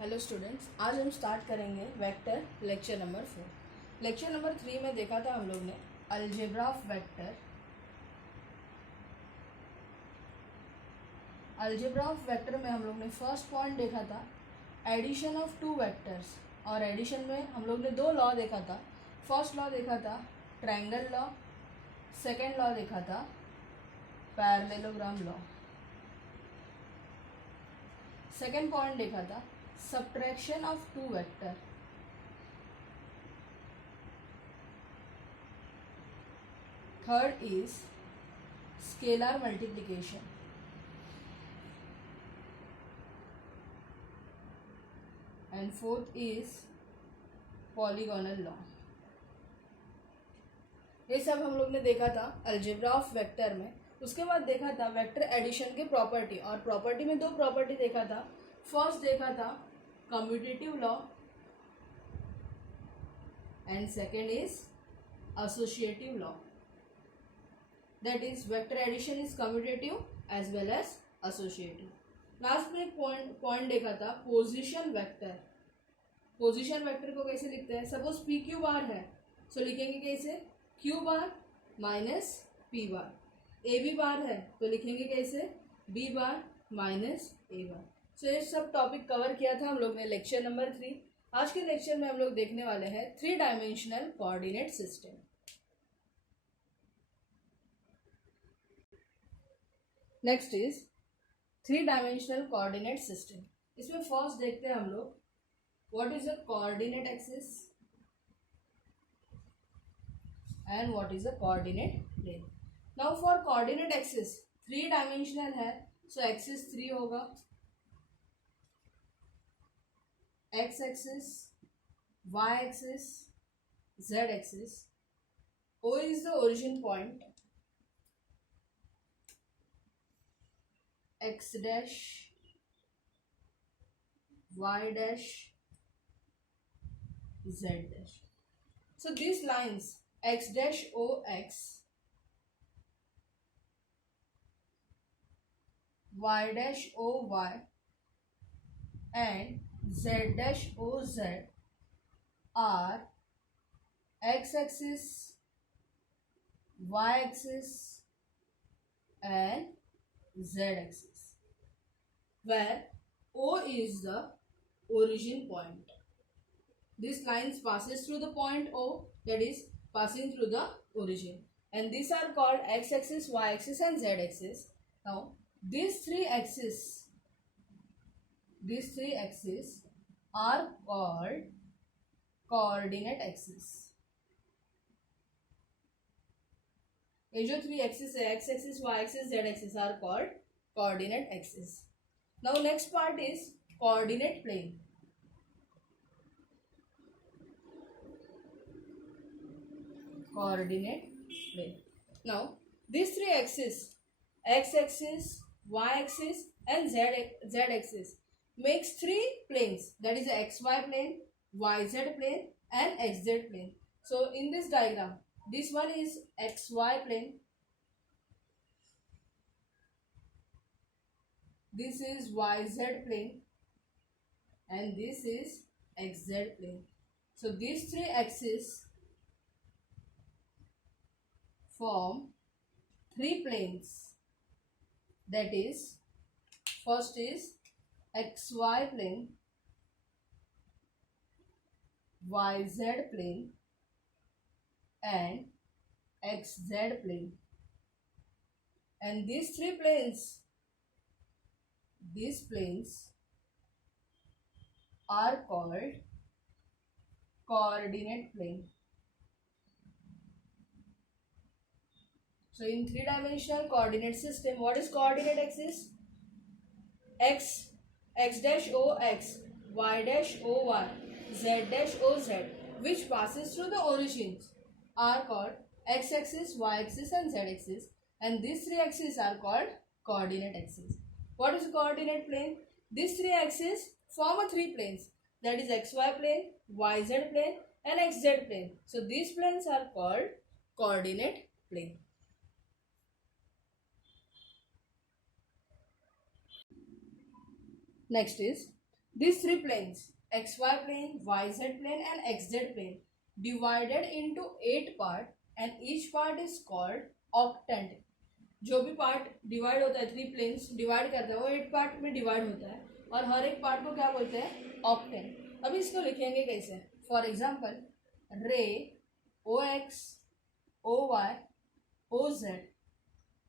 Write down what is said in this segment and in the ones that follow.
Hello students, आज हम स्टार्ट करेंगे vector lecture number 4। Lecture number 3 में देखा था हम लोग ने algebra of vector. Algebra of vector में हम लोग ने फर्स्ट पॉइंट देखा था एडिशन ऑफ टू वेक्टर्स, और एडिशन में हम लोग ने दो लॉ देखा था। फर्स्ट लॉ देखा था ट्रायंगल लॉ, सेकेंड लॉ देखा था पैरेललोग्राम लॉ। सेकेंड पॉइंट देखा था subtraction of two vector। Third is scalar multiplication। And fourth is polygonal law। ये सब हम लोग ने देखा था अलजेब्रा ऑफ वेक्टर में। उसके बाद देखा था वेक्टर एडिशन के प्रॉपर्टी, और प्रॉपर्टी में दो प्रॉपर्टी देखा था। फर्स्ट देखा था commutative law and second is associative law। That is vector addition is commutative as well as associative। Last में एक पॉइंट देखा था पोजीशन वेक्टर। पोजीशन वेक्टर को कैसे लिखते हैं? सपोज पी क्यू बार है, सो लिखेंगे कैसे? Q bar minus P bar. A B bar है तो लिखेंगे कैसे? बी बार माइनस ए बार। सो ये सब टॉपिक कवर किया था हम लोग ने लेक्चर नंबर 3। आज के लेक्चर में हम लोग देखने वाले हैं 3 dimensional coordinate system. Next is 3 dimensional coordinate system. इसमें फर्स्ट देखते हैं हम लोग what is a coordinate axis and what is a coordinate plane. Now for coordinate axis 3 dimensional है, सो एक्सिस 3 होगा, X axis, Y axis, Z axis. O is the origin point, x dash, y dash, z dash। So these lines x dash o x, y dash o y and z dash o z are x axis, y axis and z axis, where O is the origin point. This line passes through the point O, that is passing through the origin, and these are called x axis, y axis and z axis. Now these three axes are called coordinate axis। ये जो 3 axis है, x axis, y axis, z axis, are called coordinate axis. Now next part is coordinate plane. Coordinate plane. Now this 3 axis, x axis, y axis and z axis makes 3 planes, that is xy plane, yz plane and xz plane। So in this diagram, this one is xy plane, this is yz plane and this is xz plane। So these 3 axes form 3 planes, that is first is xy plane, yz plane and xz plane, and these 3 planes, these planes are called coordinate plane। So in 3-dimensional coordinate system, what is coordinate axis? x dash o x, y dash o y, z dash o z, which passes through the origins, are called x axis, y axis and z axis, and these 3 axes are called coordinate axis। What is coordinate plane? These 3 axes form a 3 planes, that is xy plane, yz plane and xz plane। So these planes are called coordinate plane। Next is these three planes, xy plane, yz plane and xz plane, divided into 8 part and each part is called octant. जो भी part divide होता है, three planes divide करता है, वो 8 पार्ट में डिवाइड होता है और हर एक पार्ट को क्या बोलते हैं, ऑक्टेन. अभी इसको लिखेंगे कैसे. फॉर एग्जांपल, रे O X O Y O Z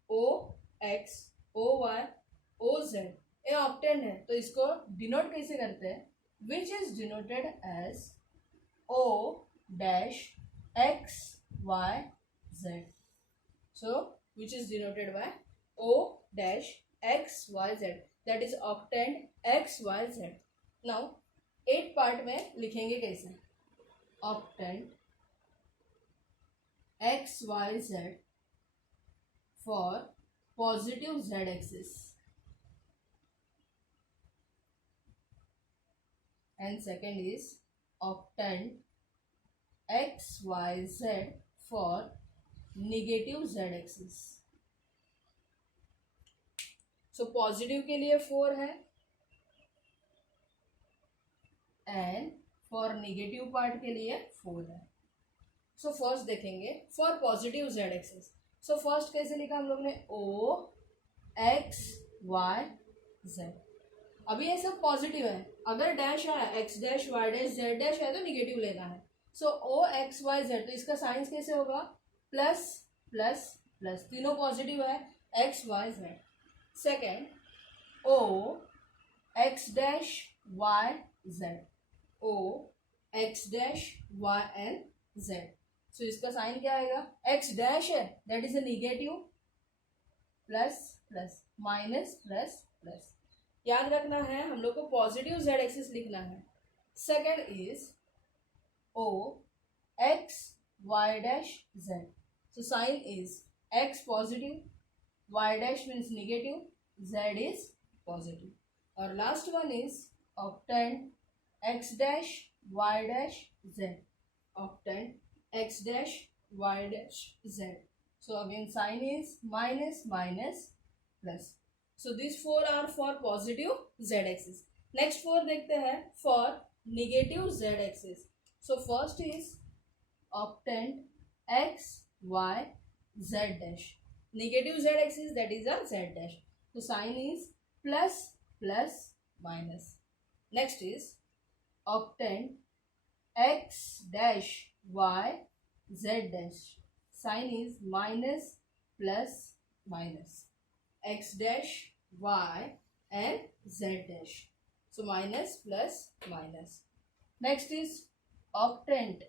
O X O Y O Z ये ऑक्टेन है. तो इसको डिनोट कैसे करते हैं, which is denoted as O dash X Y Z. So which is denoted by O dash X Y Z, that is octant X Y Z. Now 8 पार्ट में लिखेंगे कैसे, octant X Y Z for positive Z axis and second is octant X Y Z for negative Z axis. So positive के लिए 4 है and for negative part के लिए 4 है. So first देखेंगे for positive Z axis. So first कैसे लिखा हम लोग ने, ओ एक्स वाई जेड. अभी ये सब पॉजिटिव है, अगर डैश है X dash Y dash Z dash है तो निगेटिव लेना है. So O X Y Z, तो इसका साइंस कैसे होगा, प्लस प्लस प्लस, तीनों पॉजिटिव है, X Y Z. Second, O X dash Y Z O X dash Y and Z. So इसका साइन क्या आएगा, एक्स डैश है that is a negative, plus plus minus plus plus. याद रखना है हम लोग को पॉजिटिव जेड एक्सिस लिखना है. Second is O X y dash z. So sign is x positive, y dash means negative, z is positive. Or last one is octant x dash y dash z. Octant x dash y dash z. So again sign is minus minus plus. So these 4 are for positive z axis. Next 4 देखते हैं for negative z axis. So first is octant x y z dash, negative z axis, that is a z dash. So sign is plus plus minus. Next is octant x dash y z dash, sign is minus plus minus, x dash y and z dash. So minus plus minus. Next is octant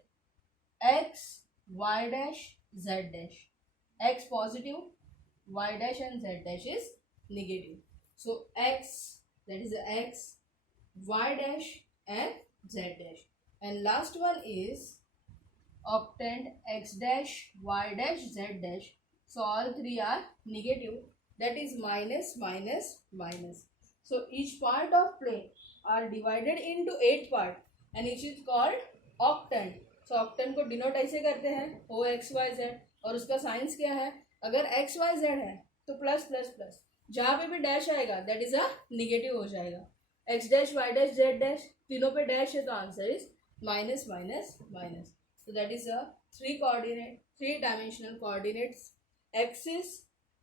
x y dash z dash, x positive, y dash and z dash is negative. So x, that is x, y dash and z dash. And last one is octant x dash y dash z dash. So all three are negative, that is minus minus minus. So each part of plane are divided into 8 part and each is called octant. सो ऑक्टेन को डिनोट ऐसे करते हैं ओ X Y Z, और उसका साइंस क्या है, अगर X Y Z है तो प्लस प्लस प्लस, जहाँ पे भी डैश आएगा दैट इज अ निगेटिव हो जाएगा. X dash Y dash Z dash तीनों पे डैश है तो answer is minus minus minus. So that is a 3 dimensional coordinates axis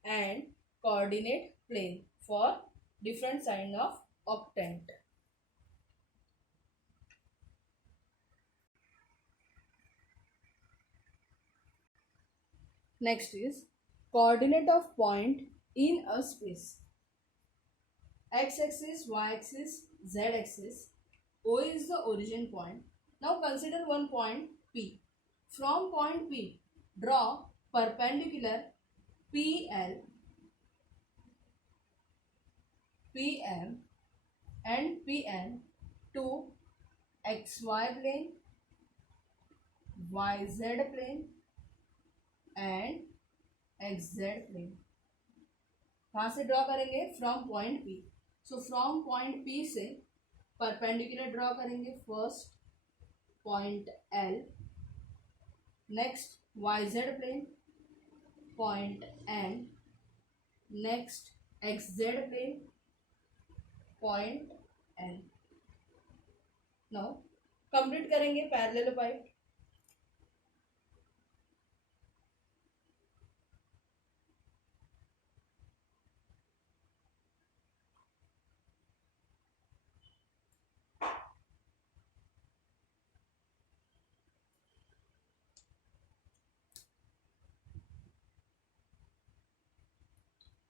and coordinate plane for different sign of octant. Next is coordinate of point in a space. X axis, y axis, z axis. O is the origin point. Now consider one point P. From point P, draw perpendicular PL, PM and PN to XY plane, YZ plane and XZ plane. कहाँ से draw करेंगे, from point P. So from point P से perpendicular draw करेंगे. First point L, next YZ plane point N, next XZ plane point N. Now complete करेंगे parallelopiped.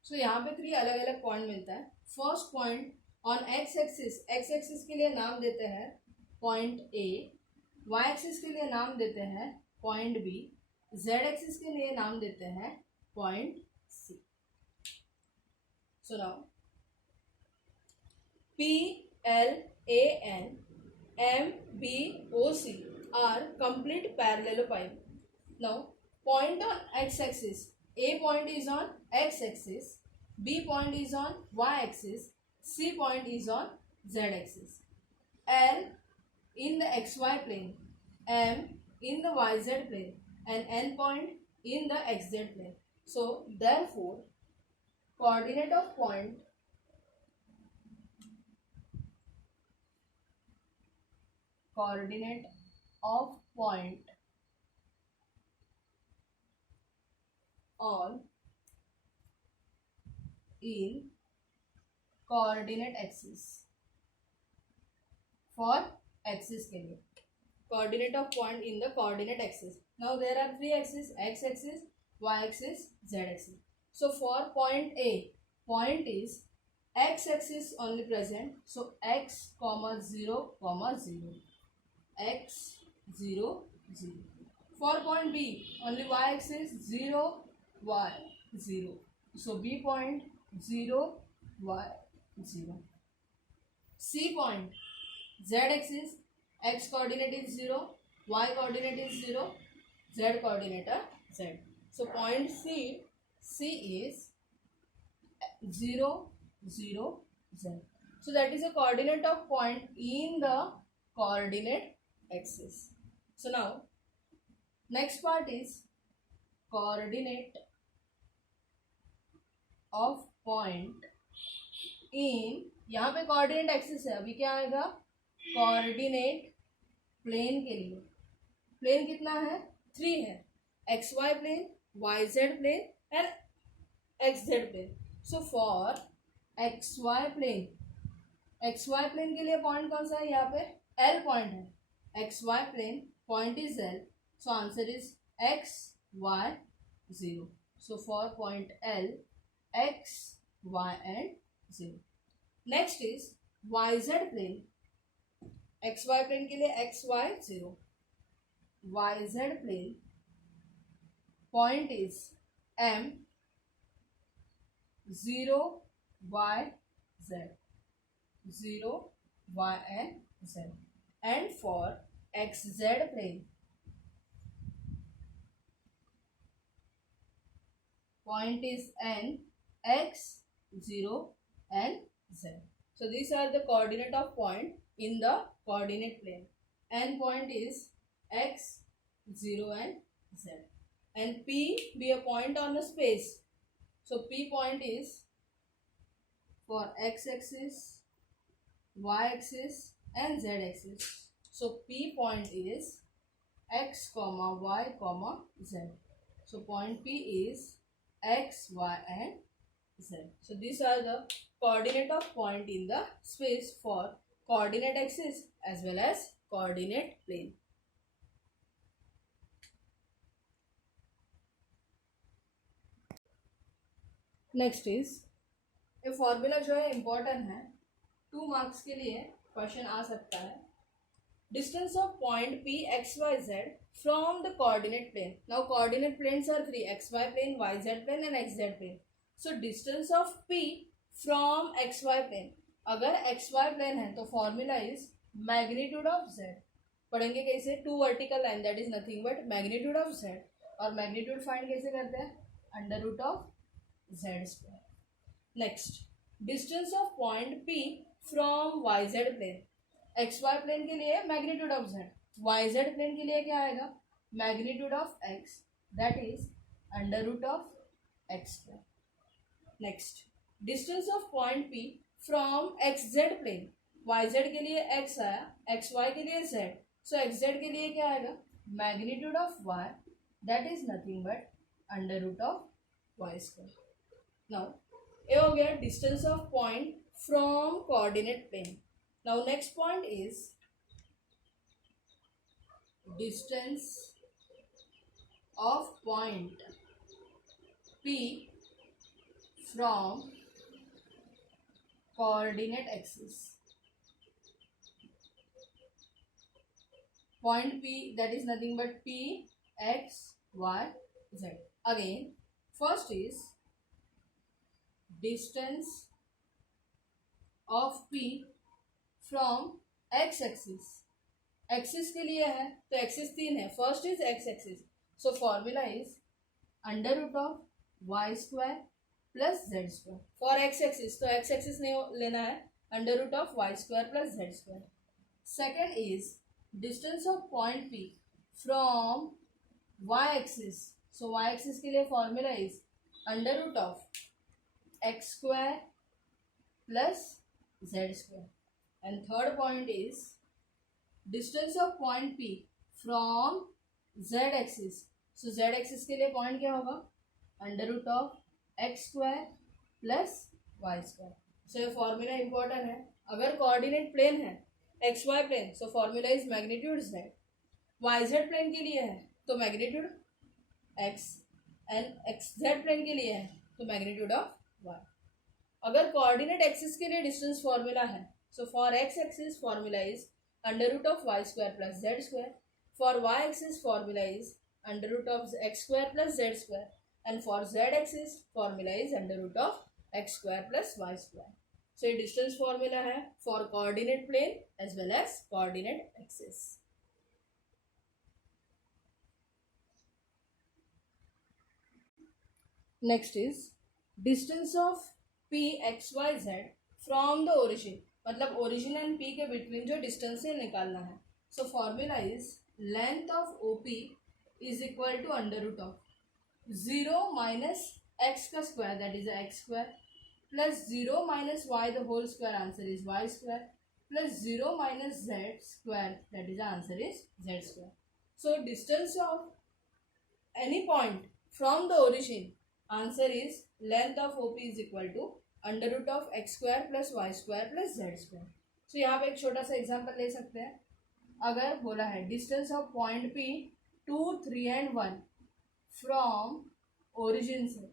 सो यहाँ पे 3 अलग अलग पॉइंट मिलता है. First point on x axis, x axis के लिए नाम देते हैं पॉइंट ए, वाई एक्सिस के लिए नाम देते हैं पॉइंट बी, जेड एक्सिस के लिए नाम देते हैं point C. So now P L A N M B O C are complete parallelopipe. Now point on x axis, A point is on x axis, B point is on y axis, C point is on z axis. L in the xy plane, M in the yz plane, and N point in the xz plane. So therefore coordinate of point on in coordinate axis for axis के लिए coordinate of point in the coordinate axis. Now there are 3 axes, x axis, y axis, z axis. So for point A, point is x axis only present, so x comma 0 comma 0, x 0 0. For point B, only y axis 0 y 0, so B point 0 y 0. C point, z axis, x coordinate is 0, y coordinate is 0, z coordinate z. So point C is 0 0 z. So that is a coordinate of point in the coordinate axis. So now next part is coordinate of point in, यहाँ पे coordinate axis है, अभी क्या आएगा coordinate plane के लिए. प्लेन कितना है 3 है, xy plane, yz plane and xz plane. So for xy plane के लिए पॉइंट कौन सा है, यहाँ पे L पॉइंट है, xy plane point is L, so answer is x y 0. So for point L, x y and 0. Next is yz plane, xy plane के लिए x y 0, yz plane point is M 0 y z, 0 y and z. And for xz plane, point is N, x 0 and z. So these are the coordinate of point in the coordinate plane. N point is x 0 and z, and P be a point on the space. So P point is for x axis, y axis and z axis. So P point is x comma y comma z. So point P is x, y and z. So these are the coordinate of point in the space for coordinate axis as well as coordinate plane. Next is ये फॉर्मूला जो है इम्पोर्टेंट है, 2 मार्क्स के लिए क्वेश्चन आ सकता है. Distance of point P X Y Z from the coordinate plane. Now coordinate planes are 3, X Y plane, Y Z plane and X Z plane. So distance of P from X Y plane, अगर X Y plane है तो formula is magnitude of Z. पढ़ेंगे कैसे, 2 vertical line that is nothing but magnitude of Z. और magnitude find कैसे करते हैं, under root of z square. Next, distance of point P from yz plane. xy plane के लिए magnitude of z, yz plane के लिए क्या आएगा, magnitude of x, that is under root of x square. Next, distance of point P from xz plane. Y Z के लिए एक्स आया, x Y के लिए जेड, सो एक्स जेड के लिए क्या आएगा, magnitude of Y that is nothing but under root of Y square. Now ये हो गया distance of point from coordinate plane. Now next point is distance of point P from coordinate axis. Point P that is nothing but P, X, Y, Z. Again, first is distance of P from X axis. Axis के लिए है तो axis 3 है. First is X axis. So formula is under root of y square plus Z square. For X axis तो X axis नहीं लेना है, under root of Y square plus Z square. Second is distance of point P from Y axis. So Y axis के लिए formula is under root of X square plus Z square. And third point is distance of point P from Z axis. So Z axis के लिए point क्या होगा, under root of X square plus Y square. So ये formula important है. अगर coordinate plane है X Y plane, so formula is magnitude Z. Y Z plane के लिए है तो magnitude X, and X Z plane के लिए है तो मैग्नीट्यूड ऑफ वाई. अगर कोऑर्डिनेट एक्सिस के लिए डिस्टेंस फॉर्मूला है, so for X axis formula is under root of Y square plus Z square. For Y axis formula is under root of X square plus Z square. And for z axis formula is under root of x square plus y square. So ये distance formula है for coordinate plane as well as coordinate axis. Next is distance of p x y z from the origin. मतलब origin and p के between जो distance है निकालना है. So formula is length of OP is equal to under root of 0 minus x का square that is X square plus 0 minus y the whole square answer is y square plus 0 minus z square that is the answer is z square. So distance of any point from the origin answer is length of OP is equal to under root of x square plus y square plus z square. So यहाँ पे एक छोटा सा एग्जाम्पल ले सकते हैं. अगर बोला है distance of point P 2, 3 and 1 from origin से,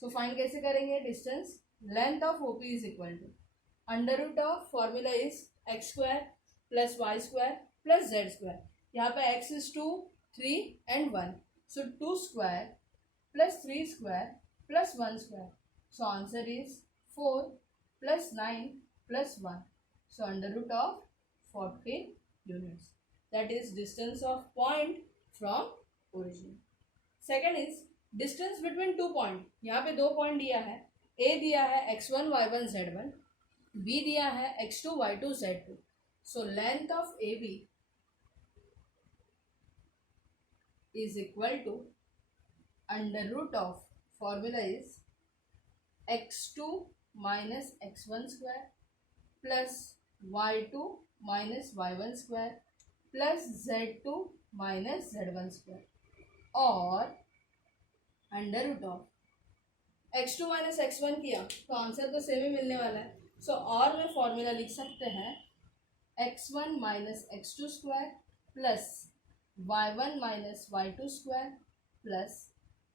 सो फाइंड कैसे करेंगे distance. Length of OP is equal to under root of formula is X square plus Y square plus Z square. यहाँ पे X is 2, 3 and 1. So 2 square plus 3 square plus 1 square. So answer is 4 plus 9 plus 1. So under root of 14 units. That is distance of point from origin. Second is distance between 2 पॉइंट. यहाँ पे 2 पॉइंट दिया है. ए दिया है x1 y1 z1, B दिया है x2 y2 z2. So length of A B is equal to under root of formula is x2 minus x1 square plus y2 minus y1 square plus z2 minus z1 square और under root of x2 minus x1 किया तो आंसर तो सेम ही मिलने वाला है. सो और में फॉर्मूला लिख सकते हैं x1 minus x2 square plus y1 minus y2 square plus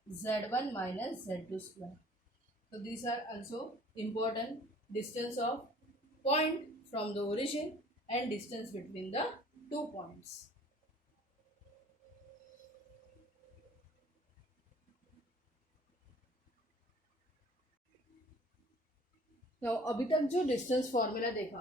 z1 minus z2 square. So these are also important distance of point from the origin and distance between the 2 points. Now अभी तक जो distance formula देखा,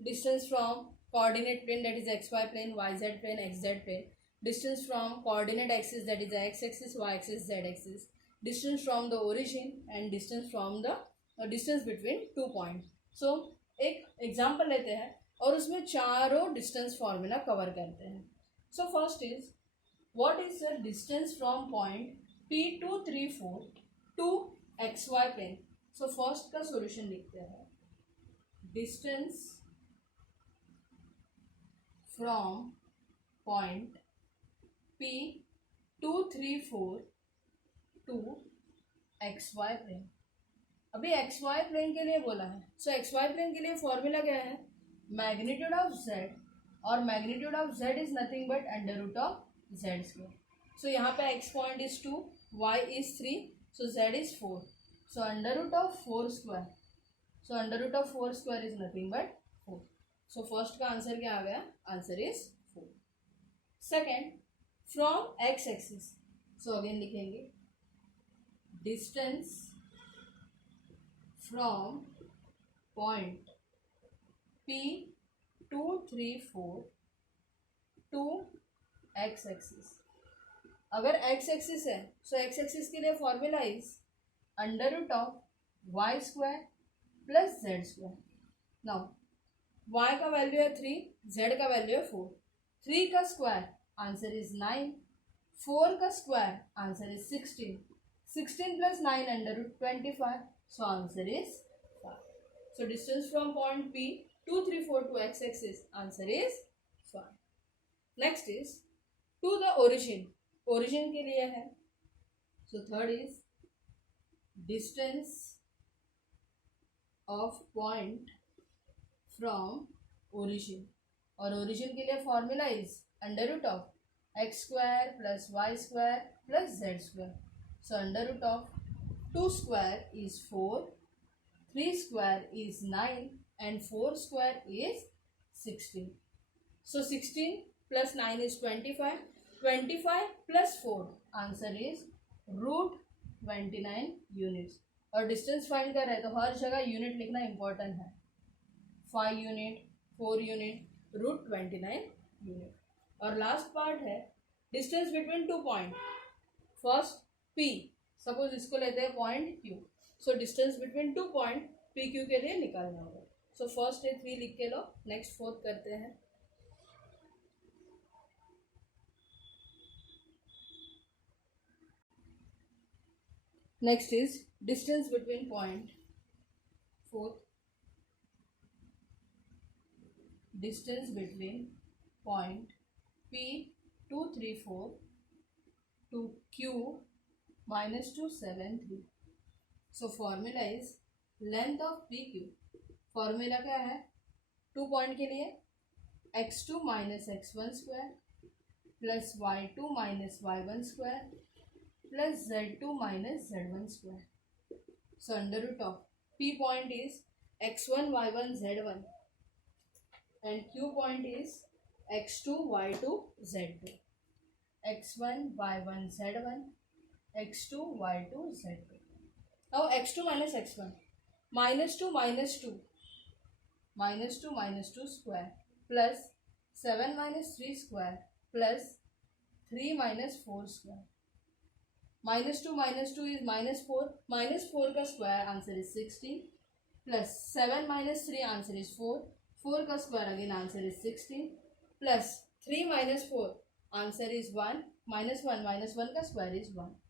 distance from coordinate plane that is X Y plane, Y Z plane, X Z plane, distance from coordinate axis that is X axis, Y axis, Z axis, distance from the origin and distance from the distance between 2 point. So एक example लेते हैं और उसमें चारों distance formula cover करते हैं. So first is what is the distance from point P2, 3, 4 to X Y plane. So first का solution लिखते हैं. Distance from point P 2 3 4 to XY plane. अभी XY प्लेन के लिए बोला है, सो XY प्लेन के लिए फॉर्मूला क्या है, मैग्नीट्यूड ऑफ Z, और magnitude of Z is nothing but under root of Z square. So यहाँ पे X point is 2, Y is 3, so Z is 4, so under root of 4 square, so under root of 4 square is nothing but 4। So first का answer क्या आ गया, answer is 4। Second, from X axis, so again लिखेंगे distance from point P 2 3 4 to X axis. अगर X axis है सो X axis के लिए formula is under root of Y square plus Z square. Now y का value है 3, z का value है 4। 3 का स्क्वायर आंसर इज 9, 4 का square answer is 16, 16 plus 9 under root 25, so answer is 5. So distance from point P 2 3 4 to X axis, answer is 5. Next is to the origin, origin के लिए है, so third is distance of point from origin, और origin के लिए formula is under root of x square plus y square plus z square, so under root of 2 square is 4, 3 square is 9 and 4 square is 16. So 16 plus 9 is 25, 25 plus 4 answer is root 29 units। और distance find कर रहे हैं तो हर जगह यूनिट लिखना इंपॉर्टेंट है, 5 यूनिट, 4 यूनिट, रूट 29 यूनिट। और लास्ट पार्ट है distance between 2 point. First P, suppose इसको लेते हैं point Q, so distance between 2 point PQ के लिए निकालना होगा। सो फर्स्ट है 3 लिख के लो, नेक्स्ट 4 करते हैं। Next is distance between point 4, distance between point P 2 3 4 to Q -2 7 3। So formula is length of PQ। Formula क्या है, 2 पॉइंट के लिए x2 minus x1 square plus y2 minus y1 square plus z2 minus z1 square. So under root of P point is x1 y1 z1 and Q point is x2 y2 z2, x1 y1 z1 x2 y2 z2। now x2 minus x1, -2 minus 2 square plus 7 minus 3 square plus 3 minus 4 square, -2 is -4 का square answer is 16 प्लस 7 minus 3 answer is 4, 4 का square again answer is 16 प्लस 3 minus 4 answer is 1, -1 का square is 1।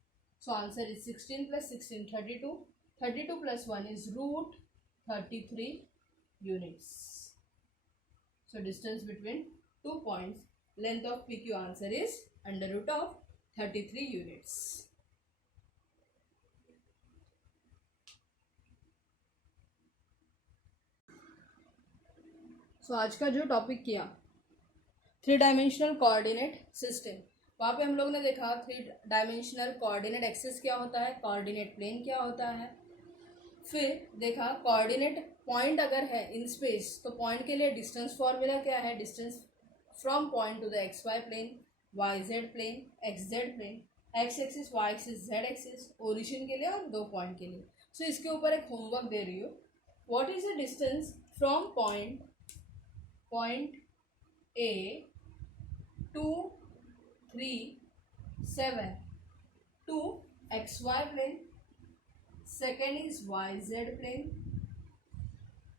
So answer is 16 plus 16 32, 32 plus 1 is root 33 units. So distance between 2 points, length of PQ answer is under root of 33 units. So आज का जो टॉपिक किया 3 dimensional coordinate system, वहाँ पे हम लोग ने देखा 3 डायमेंशनल कोऑर्डिनेट एक्सिस क्या होता है, कोऑर्डिनेट प्लेन क्या होता है, फिर देखा कोऑर्डिनेट पॉइंट अगर है इन स्पेस तो पॉइंट के लिए डिस्टेंस फॉर्मूला क्या है, distance from point to the XY plane, YZ plane, XZ plane, X axis, Y axis, Z axis, origin के लिए और 2 पॉइंट के लिए। सो इसके ऊपर एक होमवर्क दे रही हूँ, what is the distance from point A 2 3 7 to XY plane, second is YZ plane,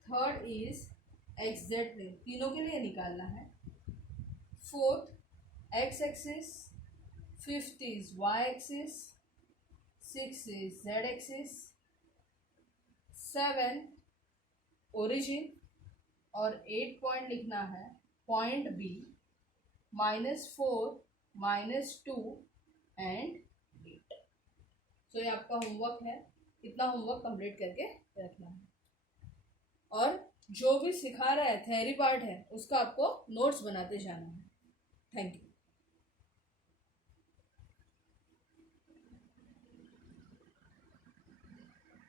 third is XZ plane, तीनों के लिए निकालना है। Fourth X axis, fifth is Y axis, six is Z axis, 7 ओरिजिन और 8 पॉइंट लिखना है पॉइंट B -4 -2 एंड 8। सो ये आपका होमवर्क है, इतना होमवर्क कंप्लीट करके रखना है। और जो भी सिखा रहा है थ्योरी पार्ट है उसका आपको नोट्स बनाते जाना है। Thank you.